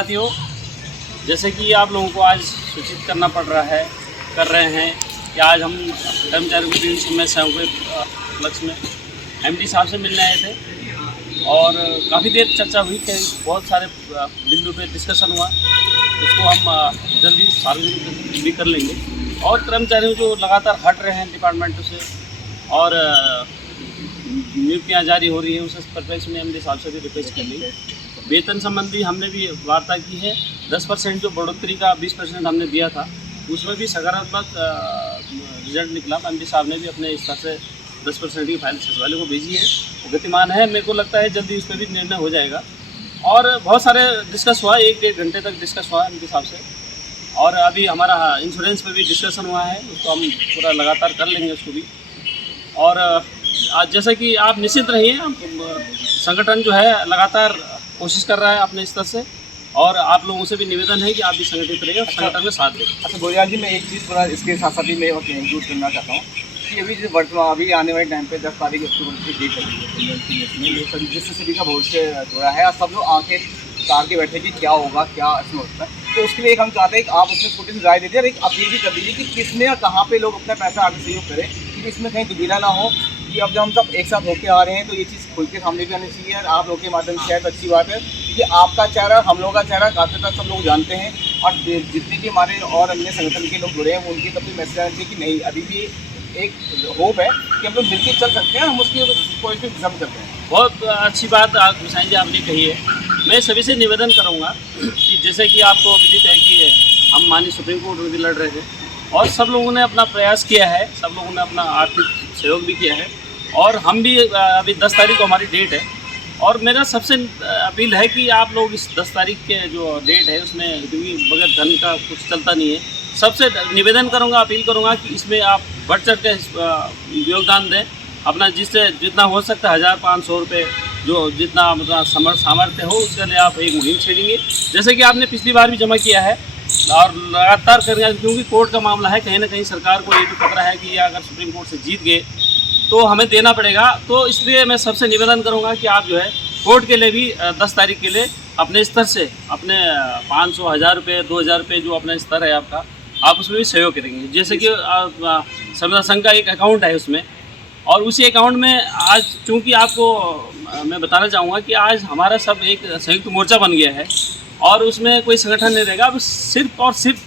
साथियों, जैसे कि आप लोगों को आज सूचित करना पड़ रहा है कर रहे हैं कि आज हम कर्मचारियों की टीम में सहयोग के उपलक्ष्य में एमडी साहब से मिलने आए थे और काफ़ी देर चर्चा हुई कि बहुत सारे बिंदु पे डिस्कशन हुआ। उसको हम जल्दी सार्वजनिक भी कर लेंगे और कर्मचारियों जो लगातार हट रहे हैं डिपार्टमेंटों से और नियुक्तियाँ जारी हो रही है, उस परिप्रेक्ष्य में एमडी साहब से भी रिक्वेस्ट कर ली। वेतन संबंधी हमने भी वार्ता की है। 10% जो बढ़ोतरी का 20% हमने दिया था, उसमें भी सकारात्मक रिजल्ट निकला। एमडी साहब ने भी अपने स्तर से 10% की फाइल सचिवालय को भेजी है, वो गतिमान है। मेरे को लगता है जल्दी उस पर भी निर्णय हो जाएगा। और बहुत सारे डिस्कस हुआ, 1-1.5 घंटे तक डिस्कस हुआ एमडी साहब से। और अभी हमारा इंश्योरेंस पे भी डिस्कशन हुआ है, उसको हम पूरा लगातार कर लेंगे उसको भी। और आज जैसा कि आप निश्चित रहिए, संगठन जो है लगातार कोशिश कर रहा है अपने स्तर से और आप लोगों से भी निवेदन है कि आप भी संगठित रहिए और संगठन में साथ दें। अच्छा गोरियाल जी, मैं एक चीज़ थोड़ा इसके साथ साथ ही मैं इंक्लूड करना चाहता हूँ कि अभी जो वर्तमान अभी आने वाले टाइम पे 10 तारीख अक्टूबर की डेट है, जिससे सभी का भविष्य जुड़ा है और सब लोग आंखें तार के बैठे कि क्या होगा, क्या इसमें होता है। तो उसके लिए हम चाहते हैं कि आप उसमें छोटी सी राय दे दीजिए और एक अपील भी कर दीजिए कि किसमें और कहाँ पे लोग अपना पैसा आगे सहयोग करें, क्योंकि इसमें कहीं दुविधा ना हो कि अब जब हम सब एक साथ होकर आ रहे हैं तो ये चीज़ खुल के सामने भी आनी चाहिए। और आप लोग के माध्यम से शायद अच्छी बात है कि आपका चेहरा, हम लोगों का चेहरा काफ़ी तक सब लोग जानते हैं और जितने भी हमारे और अन्य संगठन के लोग जुड़े हैं उनकी तब भी मैसेज आना चाहिए कि नहीं, अभी भी एक होप है कि हम लोग मिलकर चल सकते हैं, हम उसकी पॉजिटिव एग्जाम करते हैं। बहुत अच्छी बात गुसाई जी आपने कही है। मैं सभी से निवेदन करूंगा कि जैसे कि आपको विदित है कि हम माननीय सुप्रीम कोर्ट में भी लड़ रहे हैं और सब लोगों ने अपना प्रयास किया है, सब लोगों ने अपना आर्थिक सहयोग भी किया है और हम भी अभी 10 तारीख को हमारी डेट है। और मेरा सबसे अपील है कि आप लोग इस 10 तारीख के जो डेट है उसमें, क्योंकि बगैर धन का कुछ चलता नहीं है, सबसे निवेदन करूंगा, अपील करूंगा कि इसमें आप बढ़ चढ़ के योगदान दें अपना, जिससे जितना हो सकता है 1500 रुपये जो जितना मतलब सामर्थ्य हो उसके लिए आप एक मुहिम छेड़ेंगे, जैसे कि आपने पिछली बार भी जमा किया है और लगातार करेंगे। क्योंकि कोर्ट का मामला है, कहीं ना कहीं सरकार को ये भी खतरा है कि ये अगर सुप्रीम कोर्ट से जीत गए तो हमें देना पड़ेगा। तो इसलिए मैं सबसे निवेदन करूंगा कि आप जो है कोर्ट के लिए भी 10 तारीख के लिए अपने स्तर से अपने 500, 1000 रुपये, 2000 रुपये जो अपना स्तर है आपका, आप उसमें भी सहयोग करेंगे। जैसे कि संविदा संघ का एक अकाउंट है उसमें, और उसी अकाउंट में आज चूँकि आपको मैं बताना चाहूँगा कि आज हमारा सब एक संयुक्त मोर्चा बन गया है और उसमें कोई संगठन नहीं रहेगा। अब सिर्फ और सिर्फ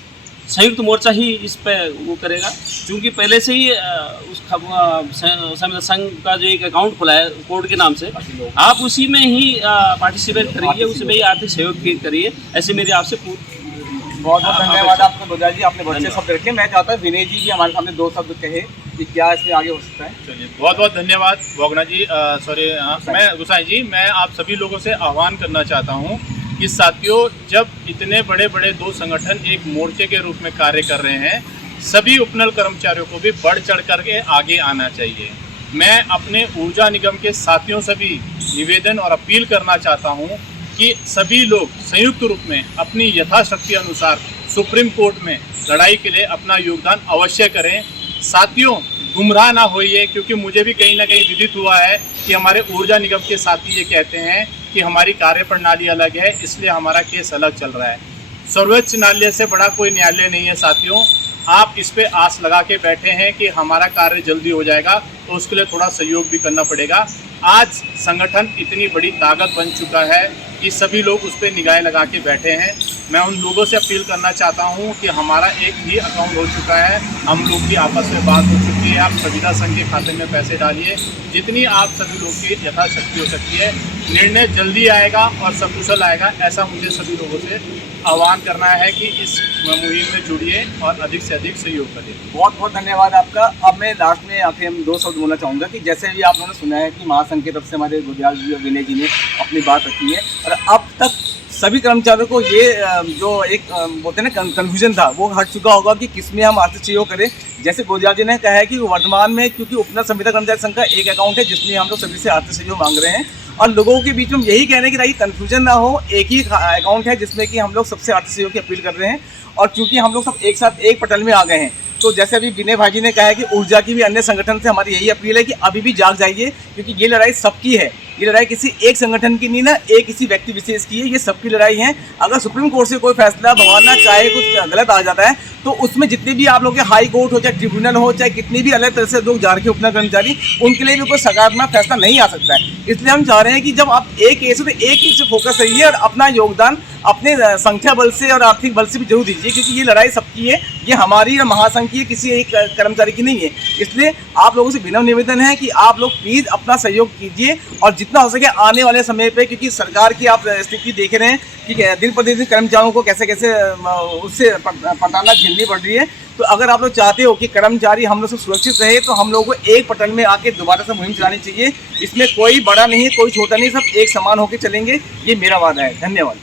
संयुक्त मोर्चा ही इस पे वो करेगा, क्योंकि पहले से ही उस संविदा संघ का जो एक अकाउंट खुला है कोर्ट के नाम से, आप उसी में ही पार्टिसिपेट करिए, उसी में ही आर्थिक सहयोग करिए। ऐसे मेरी आपसे बहुत बहुत धन्यवाद आपको गोरियाल जी, आपने बहुत अच्छे शब्द रखे। मैं चाहता हूँ विनय जी भी हमारे सामने 2 शब्द कहे कि क्या इसमें आगे हो सकता है। चलिए, बहुत बहुत धन्यवाद भोगना जी, मैं गुसाई जी, मैं आप सभी लोगों से आह्वान करना चाहता हूँ कि साथियों, जब इतने बड़े बड़े 2 संगठन एक मोर्चे के रूप में कार्य कर रहे हैं, सभी उपनल कर्मचारियों को भी बढ़ चढ़ करके आगे आना चाहिए। मैं अपने ऊर्जा निगम के साथियों से भी निवेदन और अपील करना चाहता हूँ कि सभी लोग संयुक्त रूप में अपनी यथाशक्ति अनुसार सुप्रीम कोर्ट में लड़ाई के लिए अपना योगदान अवश्य करें। साथियों, गुमराह ना होइए, क्योंकि मुझे भी कहीं ना कहीं विदित हुआ है कि हमारे ऊर्जा निगम के साथी ये कहते हैं कि हमारी कार्य प्रणाली अलग है, इसलिए हमारा केस अलग चल रहा है। सर्वोच्च न्यायालय से बड़ा कोई न्यायालय नहीं है साथियों। आप इस पे आस लगा के बैठे हैं कि हमारा कार्य जल्दी हो जाएगा, तो उसके लिए थोड़ा सहयोग भी करना पड़ेगा। आज संगठन इतनी बड़ी ताकत बन चुका है कि सभी लोग उस पर निगाहें लगा के बैठे हैं। मैं उन लोगों से अपील करना चाहता हूं कि हमारा एक ही अकाउंट हो चुका है, हम लोग की आपस में बात हो चुकी है। आप संविदा संघ के खाते में पैसे डालिए, जितनी आप सभी लोग की यथाशक्ति हो सकती है। निर्णय जल्दी आएगा और सकुशल आएगा, ऐसा मुझे सभी लोगों से आह्वान करना है कि इस मुहिम में जुड़िए और अधिक से अधिक सहयोग करिए। बहुत बहुत धन्यवाद आपका। अब मैं लास्ट में आखिर हम 2 शब्द बोलना चाहूँगा कि जैसे भी आप लोगों ने सुना है कि महासंघ की तरफ से हमारे गोरियाल जी और विनय जी ने अपनी बात रखी है और अब तक सभी कर्मचारियों को ये जो एक बोलते हैं ना कन्फ्यूजन था, वो हट चुका होगा कि किसमें हम आर्थिक सहयोग करें। जैसे गोरियाल जी ने कहा है कि वर्तमान में क्योंकि उपनल संविदा कर्मचारी संघ का एक अकाउंट है जिसमें हम लोग सभी से आर्थिक सहयोग मांग रहे हैं और लोगों के बीच में यही कहने की ताकि कन्फ्यूजन ना हो, एक ही अकाउंट है जिसमें कि हम लोग सबसे आर्थिक सहयोग की अपील कर रहे हैं। और क्योंकि हम लोग सब एक साथ एक पटल में आ गए हैं, तो जैसे अभी विनय भाई जी ने कहा है कि ऊर्जा की भी अन्य संगठन से हमारी यही अपील है कि अभी भी जाग जाइए, क्योंकि ये लड़ाई सबकी है। ये लड़ाई किसी एक संगठन की नहीं ना, एक किसी व्यक्ति विशेष की है, ये सबकी लड़ाई है। अगर सुप्रीम कोर्ट से कोई फैसला भगवान ना चाहे कुछ गलत आ जाता है तो उसमें जितने भी आप लोग के हाई कोर्ट हो, चाहे ट्रिब्यूनल हो, चाहे कितनी भी अलग तरह से लोग जा रखे उपना कर्मचारी, उनके लिए भी कोई सकारात्मक फैसला नहीं आ सकता है। इसलिए हम चाह रहे हैं कि जब आप एक केस हो तो एक केस से फोकस रहिए और अपना योगदान अपने संख्या बल से और आर्थिक बल से भी जरूर दीजिए, क्योंकि ये लड़ाई सबकी है, ये हमारी और महासंघ की है, किसी एक कर्मचारी की नहीं है। इसलिए आप लोगों से विनम्र निवेदन है कि आप लोग प्लीज़ अपना सहयोग कीजिए और जितना हो सके आने वाले समय पे, क्योंकि सरकार की आप स्थिति देख रहे हैं कि दिन प्रतिदिन कर्मचारियों को कैसे कैसे उससे प्रताड़ना झेलनी पड़ रही है। तो अगर आप लोग चाहते हो कि कर्मचारी हम लोग सब सुरक्षित रहे तो हम लोगों को एक पटल में आके दोबारा से मुहिम चलानी चाहिए। इसमें कोई बड़ा नहीं है, कोई छोटा नहीं, सब एक समान होकर चलेंगे, ये मेरा वादा है। धन्यवाद।